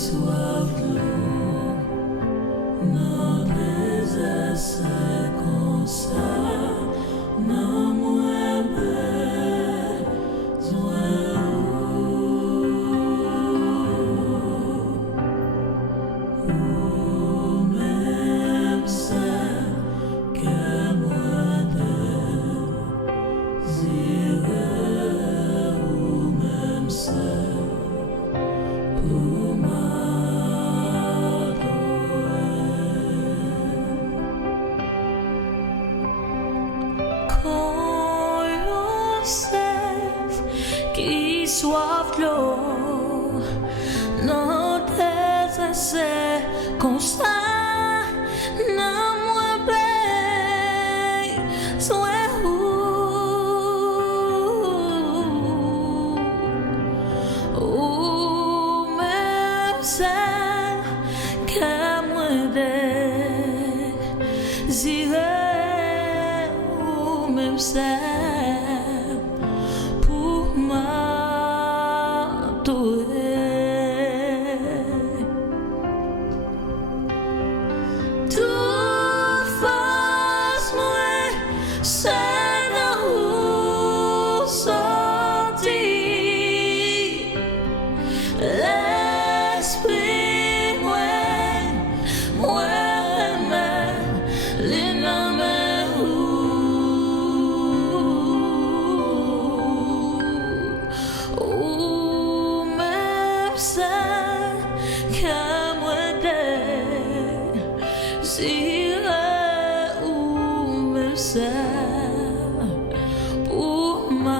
Swaf Dlo Nan Dezè, c'est konsa, nanm menm c'est que mwen désire, menm c'est pour Yon Sèf qui Swaf Dlo Nan Dezè, c'est konsa, nanm bezwen ou menm c'est que mwen désire, menm c'est pour m'adorer. Toute force mwen c'est nan ou sorti. L'esprit mwen li nanm ou menm c'est que mwen désire, ou menm c'est pour m'adorer.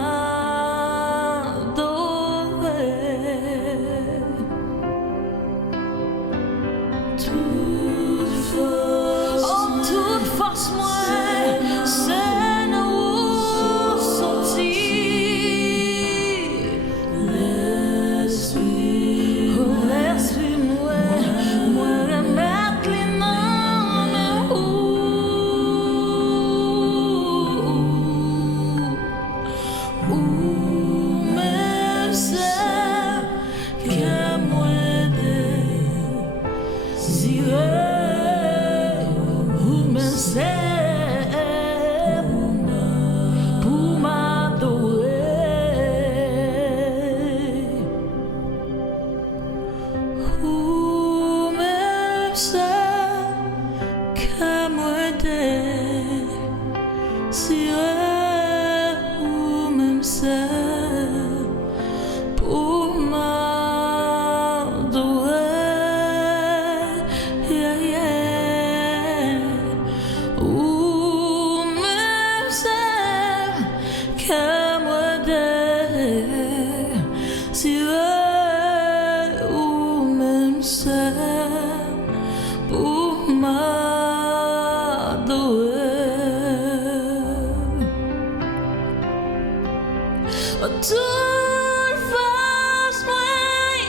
Toute force mwen c'est nan ou sorti. L'esprit mwen remet li nanm ou menm c'est que mwen désire, c'est pour m'adorer. Ou même c'est que moi désire, ou même c'est pour m'adorer. Yeah, yeah. Ou même c'est que moi désire, ou même c'est pour m'adorer. Toute force mwen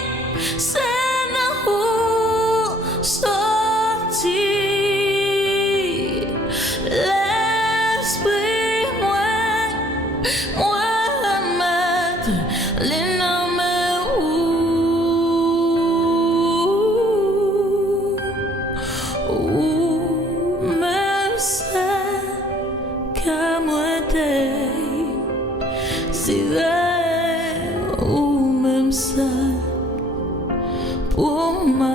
c'est nan ou sorti. L'esprit mwen remet li nanm ou menm c'est que mwen désire, ou menm c'est pour m'adorer.